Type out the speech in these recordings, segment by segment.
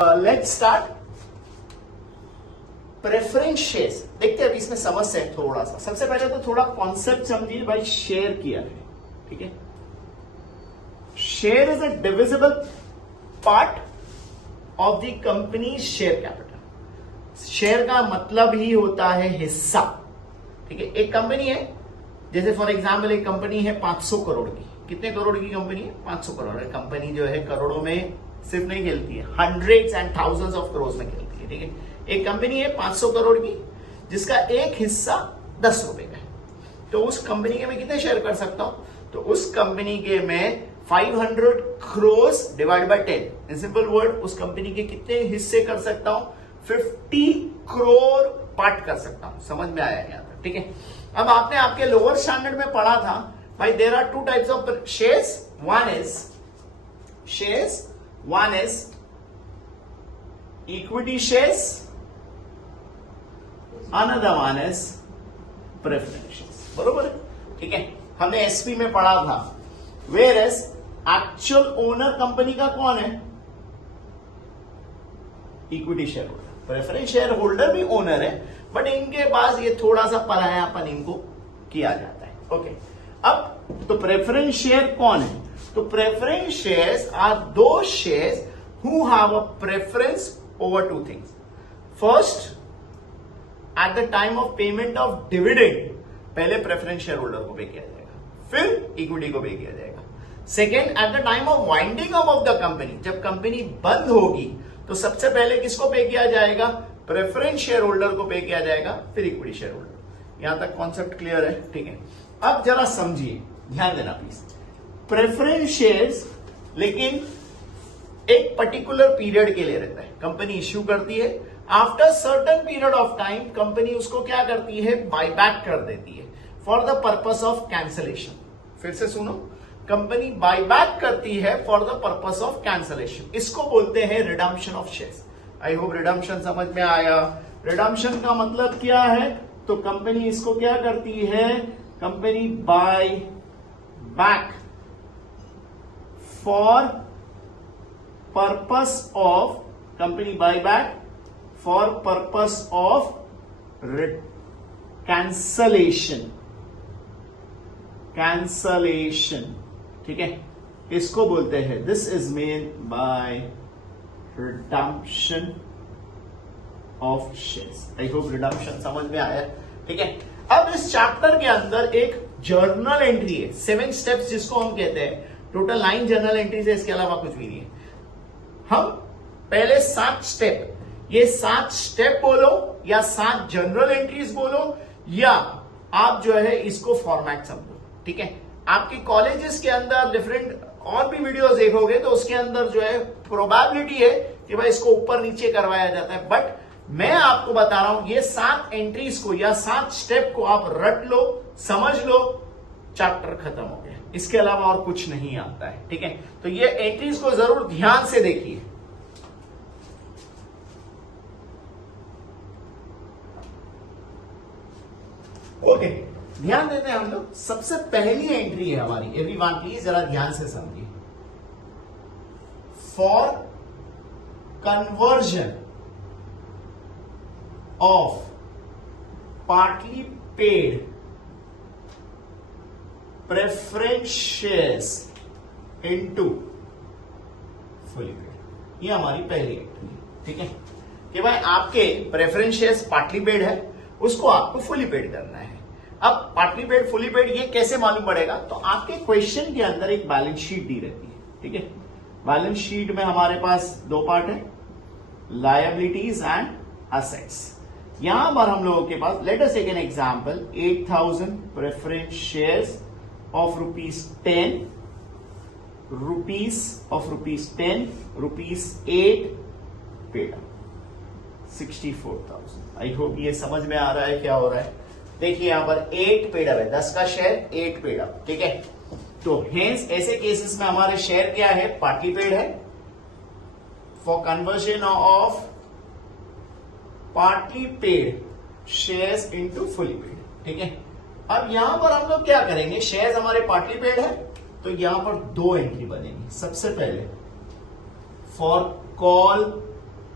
Let's start preference shares. देखते हैं अभी इसमें समस्या है थोड़ा सा। सबसे पहले तो थोड़ा कॉन्सेप्ट समझिए भाई, शेयर किया है, ठीक है। Share is a divisible part of the company share capital. Share का मतलब ही होता है हिस्सा, ठीक है। एक कंपनी है, जैसे फॉर एग्जाम्पल एक कंपनी है 500 करोड़ की। कितने करोड़ की कंपनी है? 500 करोड़। कंपनी जो है करोड़ों में सिर्फ नहीं खेलती है, hundreds and thousands of crore में खेलती है, ठीक है। एक कंपनी है 500 करोड़ की जिसका एक हिस्सा 10 रुपए का है, तो उस कंपनी के मैं कितने शेयर कर सकता हूं? तो उस कंपनी के मैं 500 crore divide by 10, in simple word उस कंपनी के कितने हिस्से कर सकता हूं? 50 करोड़ पार्ट कर सकता हूं। समझ में आया यहां तक, ठीक है। अब आपने आपके लोअर स्टैंडर्ड में पढ़ा था भाई, there are two types of shares. One is equity shares, another one is preference shares, बरोबर है, ठीक है। हमने एसपी में पढ़ा था। Whereas actual owner company का कौन है? Equity share holder. Preference share holder भी ओनर है, बट इनके पास ये थोड़ा सा परायापन इनको किया जाता है, ओके। अब तो प्रेफरेंस शेयर कौन है? तो प्रेफरेंस शेयर्स आर दो shares who have a preference over two things. First, at the time of payment of dividend पहले प्रेफरेंस शेयर होल्डर को पे किया जाएगा, फिर इक्विटी को पे किया जाएगा। Second, at the time of winding up of the company, जब कंपनी बंद होगी तो सबसे पहले किसको पे किया जाएगा? प्रेफरेंस शेयर होल्डर को पे किया जाएगा, फिर इक्विटी शेयर होल्डर। यहां तक कॉन्सेप्ट क्लियर है, ठीक है। अब जरा समझिए, ध्यान देना प्लीज। प्रेफरेंस शेयर्स लेकिन एक पर्टिकुलर पीरियड के लिए रहता है, कंपनी इश्यू करती है। After certain period of time company उसको क्या करती है? बायबैक कर देती है for the purpose of cancellation. फिर से सुनो, कंपनी बायबैक करती है for the purpose of cancellation. इसको बोलते हैं redemption of shares. I hope redemption समझ में आया। रिडम्पशन का मतलब क्या है? तो कंपनी इसको क्या करती है? Company buy back for purpose of, company buy back for purpose of cancellation, ठीक है। इसको बोलते हैं, this is main buy redemption of shares. I hope redemption समझ में आया, ठीक है। अब इस चैप्टर के अंदर एक जर्नल एंट्री है, 7 स्टेप्स जिसको हम कहते हैं। टोटल 9 जर्नल एंट्रीज है, इसके अलावा कुछ भी नहीं है। हम पहले 7 स्टेप, ये 7 स्टेप बोलो या 7 जनरल एंट्रीज बोलो, या आप जो है इसको फॉर्मेट समझो, ठीक है। आपके कॉलेजेस के अंदर डिफरेंट और भी वीडियोस देखोगे तो उसके अंदर जो है प्रोबेबिलिटी है कि भाई इसको ऊपर नीचे करवाया जाता है, बट मैं आपको बता रहा हूं ये 7 एंट्रीज को या 7 स्टेप को आप रट लो, समझ लो, चैप्टर खत्म हो गया। इसके अलावा और कुछ नहीं आता है, ठीक है। तो ये एंट्रीज को जरूर ध्यान से देखिए। ओके, ध्यान देते हैं हम लोग। सबसे पहली एंट्री है हमारी, एवरीवन प्लीज जरा ध्यान से समझिए। For conversion of partly paid preference shares into fully paid, ये हमारी पहली एंट्री है, ठीक है। कि भाई आपके प्रेफरेंस शेयर्स पार्टली पेड है, उसको आपको फुली पेड करना है। अब पार्टली पेड फुली पेड ये कैसे मालूम पड़ेगा? तो आपके क्वेश्चन के अंदर एक बैलेंस शीट दी रहती है, ठीक है। बैलेंस शीट में हमारे पास 2 पार्ट है, लायबिलिटीज एंड असेट्स। यहां पर हम लोगों के पास, let us take an example, 8000 preference shares of ₹10, ₹10, ₹8 paid, 64,000। I hope ये समझ में आ रहा है क्या हो रहा है। देखिए यहां पर 8 पेड है, 10 का शेयर 8 पेड, ठीक है। तो हेंस ऐसे केसेस में हमारे शेयर क्या है? पार्टली पेड है। For conversion of partly paid shares into fully paid, ठीक है। अब यहां पर हम लोग क्या करेंगे? शेयर्स हमारे पार्टली पेड है, तो यहां पर 2 एंट्री बनेगी। सबसे पहले फॉर कॉल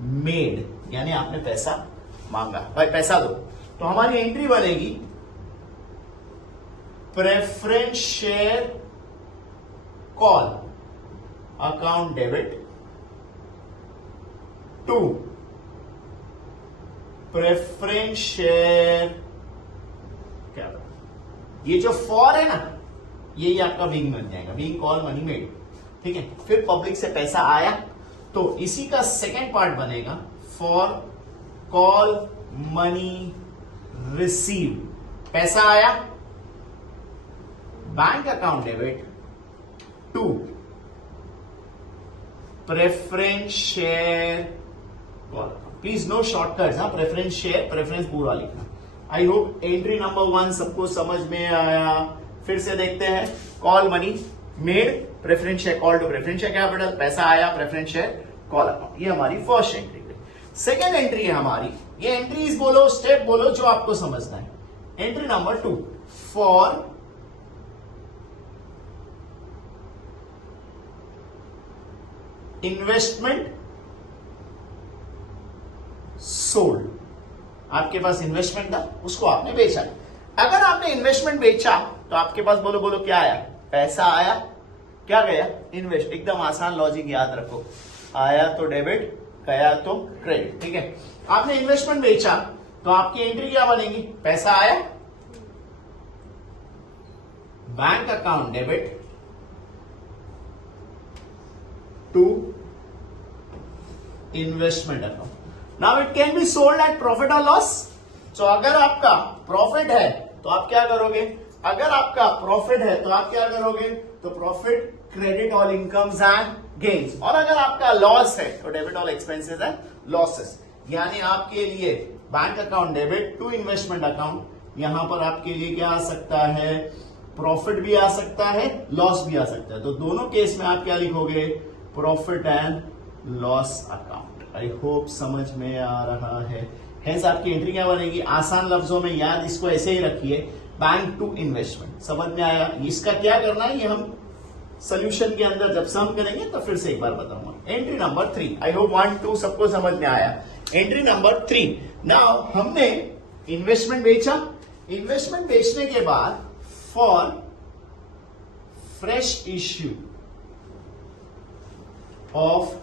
मेड, यानी आपने पैसा मांगा, भाई पैसा दो। तो हमारी एंट्री बनेगी preference share call account debit to preference share capital. ये जो फॉर है ना, यही आपका विंग बन जाएगा, विंग कॉल मनी मेड, ठीक है। फिर पब्लिक से पैसा आया तो इसी का सेकेंड पार्ट बनेगा फॉर कॉल मनी रिसीव। पैसा आया, bank account debit to preference share call. Please no shortcuts, हाँ, प्रेफरेंस शेयर, प्रेफरेंस पूरा लिखना। आई होप एंट्री नंबर 1 सबको समझ में आया। फिर से देखते हैं, call money made, preference share call to preference share capital, पैसा आया, प्रेफरेंस शेयर कॉल अकाउंट। ये हमारी फर्स्ट एंट्री है। सेकेंड एंट्री है हमारी, ये एंट्रीज बोलो, स्टेप बोलो, जो आपको समझना है। Entry number 2 for investment sold. आपके पास इन्वेस्टमेंट था, उसको आपने बेचा। अगर आपने इन्वेस्टमेंट बेचा तो आपके पास बोलो बोलो क्या आया, पैसा आया, क्या गया, इन्वेस्ट। एकदम आसान लॉजिक याद रखो, आया तो डेबिट, गया तो क्रेडिट, ठीक है। आपने इन्वेस्टमेंट बेचा तो आपकी एंट्री क्या बनेगी, पैसा आया, bank account debit to investment account. Now it can be sold at profit और लॉस। तो अगर आपका प्रॉफिट है तो आप क्या करोगे, अगर आपका प्रॉफिट है तो आप क्या करोगे, तो profit credit all incomes and gains. और अगर आपका लॉस है तो debit all expenses and losses. यानी आपके लिए bank account debit to investment account, यहां पर आपके लिए क्या आ सकता है, प्रॉफिट भी आ सकता है, लॉस भी आ सकता है। तो दोनों केस में आप क्या लिखोगे, profit and loss account. I hope समझ में आ रहा है। हेंस आपकी एंट्री क्या बनेगी, आसान लफ्जों में याद इसको ऐसे ही रखिए, बैंक टू इन्वेस्टमेंट। समझ में आया। इसका क्या करना है ये हम सोल्यूशन के अंदर जब सम करेंगे तो फिर से एक बार बताऊंगा। एंट्री नंबर 3, आई होप 1 2 सबको समझ में आया। एंट्री नंबर 3, नाउ हमने इन्वेस्टमेंट बेचा, इन्वेस्टमेंट बेचने के बाद for fresh issue of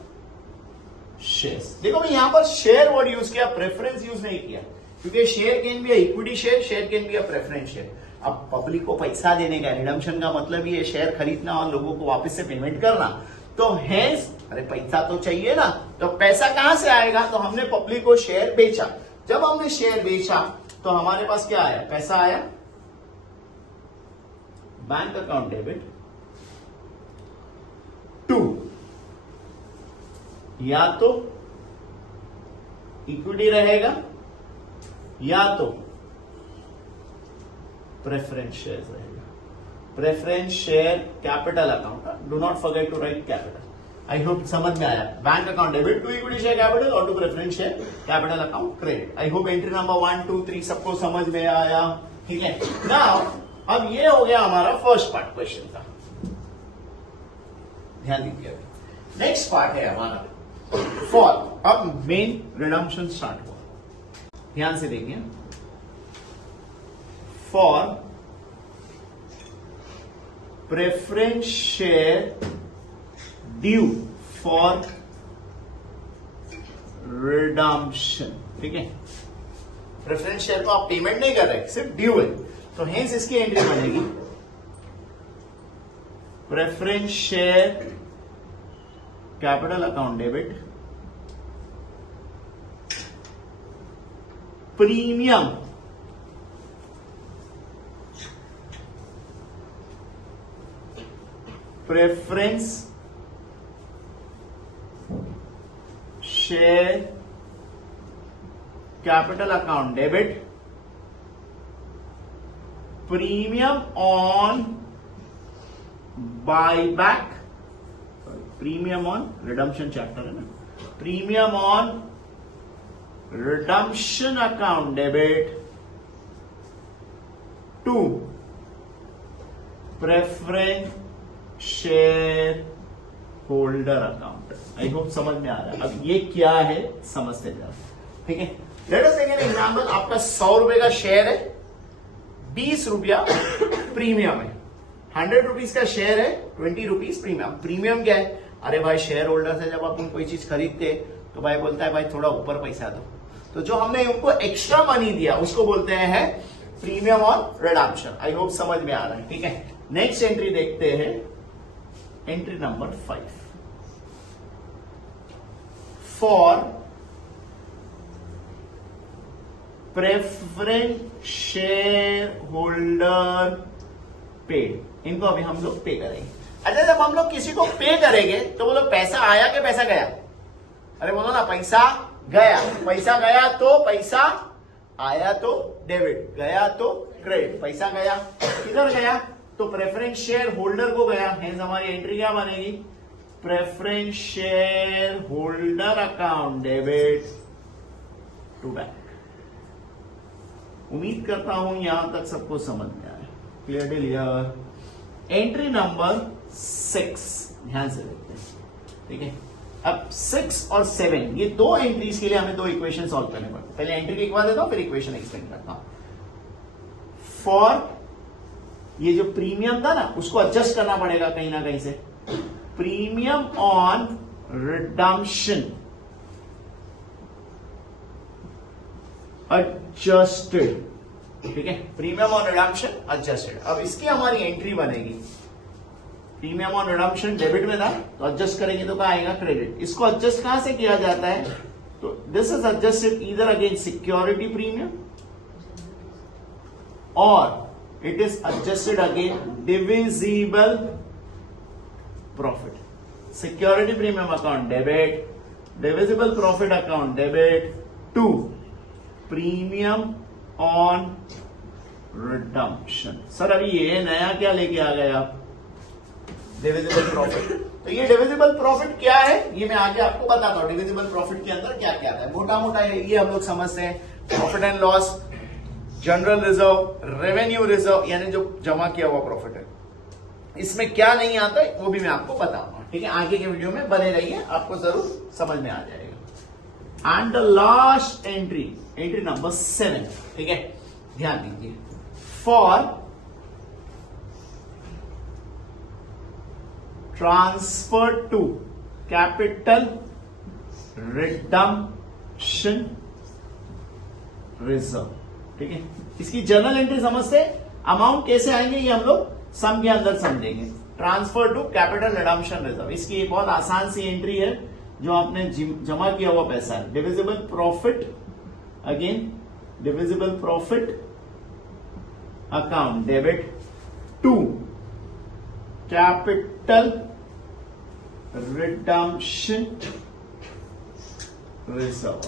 shares. देखो मैं यहां पर शेयर वर्ड यूज किया, प्रेफरेंस यूज नहीं किया, क्योंकि share can be equity share, share can be a preference share. अब पब्लिक को पैसा देने का, रिडम्पशन का मतलब ये शेयर खरीदना और लोगों को वापस से पेमेंट करना। तो हेंस अरे पैसा तो चाहिए ना, तो पैसा कहां से आएगा, तो हमने पब्लिक को शेयर बेचा। जब हमने शेयर बेचा तो हमारे पास क्या आया, पैसा आया, बैंक अकाउंट डेबिट टू या तो इक्विटी रहेगा या तो प्रेफरेंस शेयर रहेगा। Preference share capital account, do not forget to write capital. I hope समझ में आया। Bank account debit to equity share capital और to preference share capital account credit. I hope entry number 1 2 3 सबको समझ में आया, ठीक है। नाउ अब ये हो गया हमारा फर्स्ट पार्ट क्वेश्चन का, ध्यान दीजिए। नेक्स्ट पार्ट है हमारा फॉर, अब मेन रिडम्पशन स्टार्ट हुआ, ध्यान से देखिए। For preference share due for redemption, ठीक है। प्रेफरेंस शेयर को आप पेमेंट नहीं कर रहे, सिर्फ ड्यू है, तो हेंस इसकी एंट्री बनेगी preference share capital account debit premium preference share capital account debit premium on buyback, premium on redemption chapter है ना, premium on redemption account debit to preference share holder account. I hope समझ में आ रहा है। अब ये क्या है समझते जाओ, ठीक है। Let us take an example. आपका 100 रुपए का शेयर है, 20 रुपया प्रीमियम है। 100 रुपीज का शेयर है, 20 रुपीज प्रीमियम। प्रीमियम क्या है? अरे भाई शेयर होल्डर से जब अपन कोई चीज खरीदते तो भाई बोलता है भाई थोड़ा ऊपर पैसा दो, तो जो हमने उनको एक्स्ट्रा मनी दिया उसको बोलते हैं premium on redemption. I hope समझ में आ रहा है, ठीक है। नेक्स्ट एंट्री देखते हैं, entry number 5 for preference share holder paid. इनको अभी हम लोग पे करेंगे। अच्छा, जब हम लोग किसी को पे करेंगे तो बोलो पैसा आया कि पैसा गया? अरे बोलो ना, पैसा गया। पैसा गया तो पैसा आया तो डेबिट, गया तो क्रेडिट। पैसा गया किधर गया? तो प्रेफरेंस शेयर होल्डर को गया। हेंस हमारी एंट्री क्या बनेगी? Preference share holder account debit to bank. उम्मीद करता हूं यहां तक सबको समझ में आया। Clearly clear. एंट्री नंबर 6 ध्यान से देखते हैं, ठीक है। अब 6 और 7 ये दो एंट्रीज के लिए हमें दो इक्वेशन सॉल्व करने पड़ते। पहले एंट्री लिखवा देता हूं, फिर इक्वेशन एक्सप्लेन करता हूं। फॉर ये जो प्रीमियम था ना, उसको एडजस्ट करना पड़ेगा कहीं ना कहीं से। प्रीमियम ऑन रिडम्पशन एडजस्टेड, ठीक है। Premium on redemption adjusted. अब इसकी हमारी एंट्री बनेगी, प्रीमियम ऑन रिडम्पशन डेबिट में था तो एडजस्ट करेंगे तो कहां आएगा? क्रेडिट। इसको एडजस्ट कहां से किया जाता है? तो this is adjusted either against security premium और it is adjusted again divisible profit. Security premium account debit, divisible profit account debit to premium on redemption. Sir अभी ये नया क्या लेके आ गए आप? Divisible profit. तो ये डिविजिबल प्रॉफिट क्या है ये मैं आगे आपको बताता हूं। डिविजिबल प्रॉफिट के अंदर क्या क्या आता है मोटा मोटा ये हम लोग समझते हैं। Profit and loss, general reserve, revenue reserve यानी जो जमा किया हुआ प्रॉफिट है। इसमें क्या नहीं आता है वो भी मैं आपको बताऊंगा, ठीक है। आगे के वीडियो में बने रहिए, आपको जरूर समझ में आ जाएगा। And the last entry, entry number 7, ठीक है। ध्यान दीजिए, for transfer to capital redemption reserve, ठीक है। इसकी जर्नल एंट्री समझते, अमाउंट कैसे आएंगे ये हम लोग सम के अंदर समझेंगे। Transfer to capital redemption reserve, इसकी एक बहुत आसान सी एंट्री है जो आपने जमा किया हुआ पैसा है। Divisible profit, again divisible profit account debit to capital redemption reserve.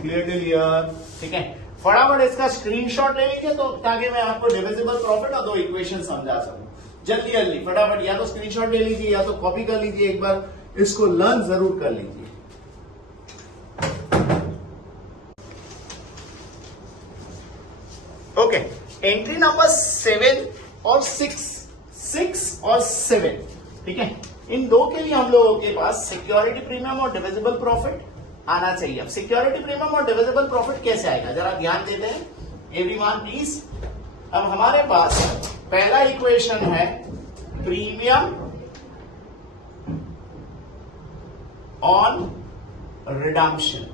Clear clear, ठीक है। फटाफट इसका स्क्रीनशॉट ले लीजिए तो ताकि मैं आपको डिविजिबल प्रॉफिट और दो इक्वेशन समझा सकूं। जल्दी जल्दी फटाफट या तो स्क्रीनशॉट ले लीजिए या तो कॉपी कर लीजिए, एक बार इसको लर्न जरूर कर लीजिए। ओके, एंट्री नंबर 7 और 6 और 7, ठीक है। इन दो के लिए हम लोगों के पास सिक्योरिटी प्रीमियम और डिविजिबल प्रॉफिट आना चाहिए। अब सिक्योरिटी प्रीमियम और डिविजिबल प्रॉफिट कैसे आएगा जरा ध्यान देते हैं एवरीवन प्लीज। अब हमारे पास पहला इक्वेशन है प्रीमियम ऑन रिडम्पशन।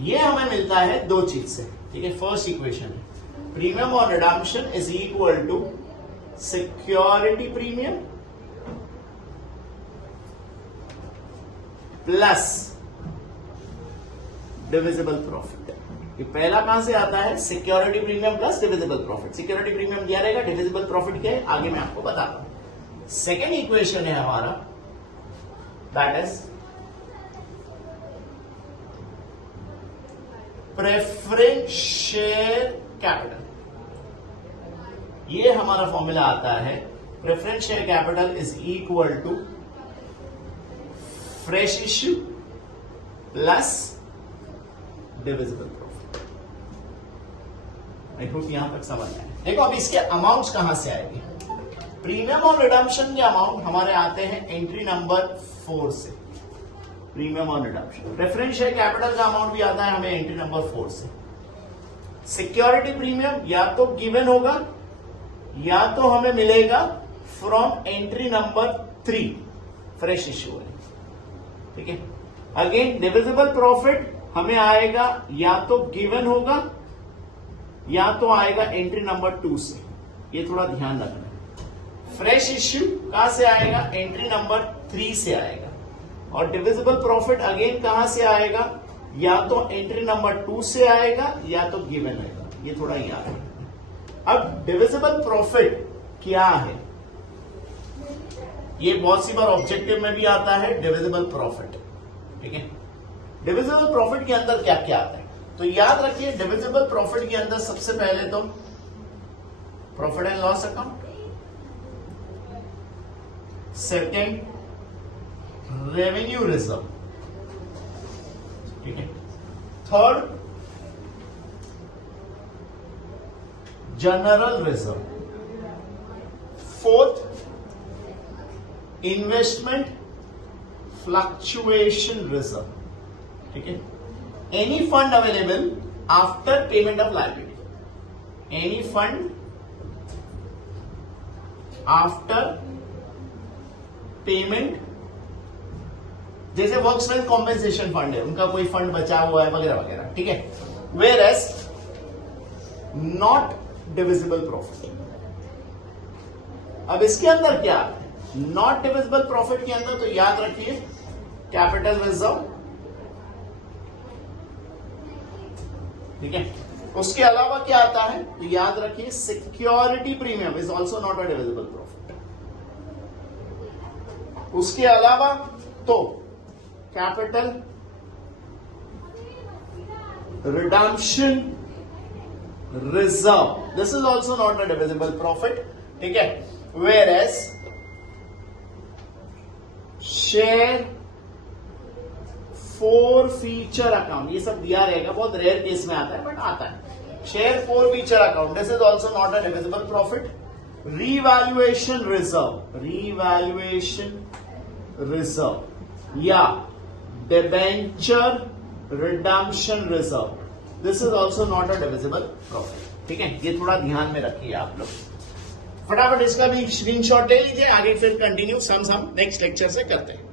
ये हमें मिलता है दो चीज से, ठीक है। फर्स्ट इक्वेशन है premium on redemption is equal to security premium plus divisible profit. ये पहला कहां से आता है? Security premium plus divisible profit. Security premium दिया रहेगा, डिविजिबल प्रॉफिट क्या है आगे मैं आपको बताता हूं। सेकेंड इक्वेशन है हमारा that is preference share capital. ये हमारा फॉर्मूला आता है preference share capital is equal to fresh issue plus divisible profit. I hope यहां तक समझ आए। देखो अब इसके अमाउंट्स कहां से आएंगे? प्रीमियम और रिडम्पशन के अमाउंट हमारे आते हैं एंट्री नंबर 4 से, प्रीमियम और रिडम्पशन। प्रेफरेंस शेयर कैपिटल का अमाउंट भी आता है हमें एंट्री नंबर 4 से। सिक्योरिटी प्रीमियम या तो गिवन होगा या तो हमें मिलेगा from entry number 3, fresh issue है, ठीक है। अगेन डिविजिबल प्रॉफिट हमें आएगा या तो गिवन होगा या तो आएगा एंट्री नंबर 2 से, ये थोड़ा ध्यान रखना। फ्रेश इश्यू कहां से आएगा, एंट्री नंबर 3 से आएगा। और डिविजिबल प्रॉफिट अगेन कहां से आएगा, या तो एंट्री नंबर 2 से आएगा या तो गिवन आएगा, ये थोड़ा याद है। अब डिविजिबल प्रॉफिट क्या है, ये बहुत सी बार ऑब्जेक्टिव में भी आता है डिविजिबल प्रॉफिट, ठीक है। डिविजिबल प्रॉफिट के अंदर क्या क्या आता है, तो याद रखिए डिविजिबल प्रॉफिट के अंदर सबसे पहले तो profit and loss account, second revenue reserve, ठीक है। Third general reserve, fourth investment fluctuation reserve, ठीक है। Any fund available after payment of liability, any fund after payment, जैसे वर्कमेंस कॉम्पेंसेशन फंड है, उनका कोई फंड बचा हुआ है वगैरह वगैरह, ठीक है। Whereas not divisible profit, अब इसके अंदर क्या है, नॉट डिविजिबल प्रॉफिट के अंदर तो याद रखिए कैपिटल रिजर्व, ठीक है। उसके अलावा क्या आता है, तो याद रखिए security premium is also not a divisible profit. उसके अलावा तो capital redemption reserve, this is also not a divisible profit, ठीक है। Whereas share forfeiture account, ये सब दिया रहेगा, बहुत रेयर केस में आता है बट आता है। Share forfeiture account, this is also not a divisible profit. Revaluation reserve, revaluation reserve या debenture redemption reserve, this is also not a divisible profit, ठीक है। ये थोड़ा ध्यान में रखिए आप लोग। फटाफट इसका भी स्क्रीनशॉट ले लीजिए, आगे फिर कंटिन्यू सम्स हम नेक्स्ट लेक्चर से करते हैं।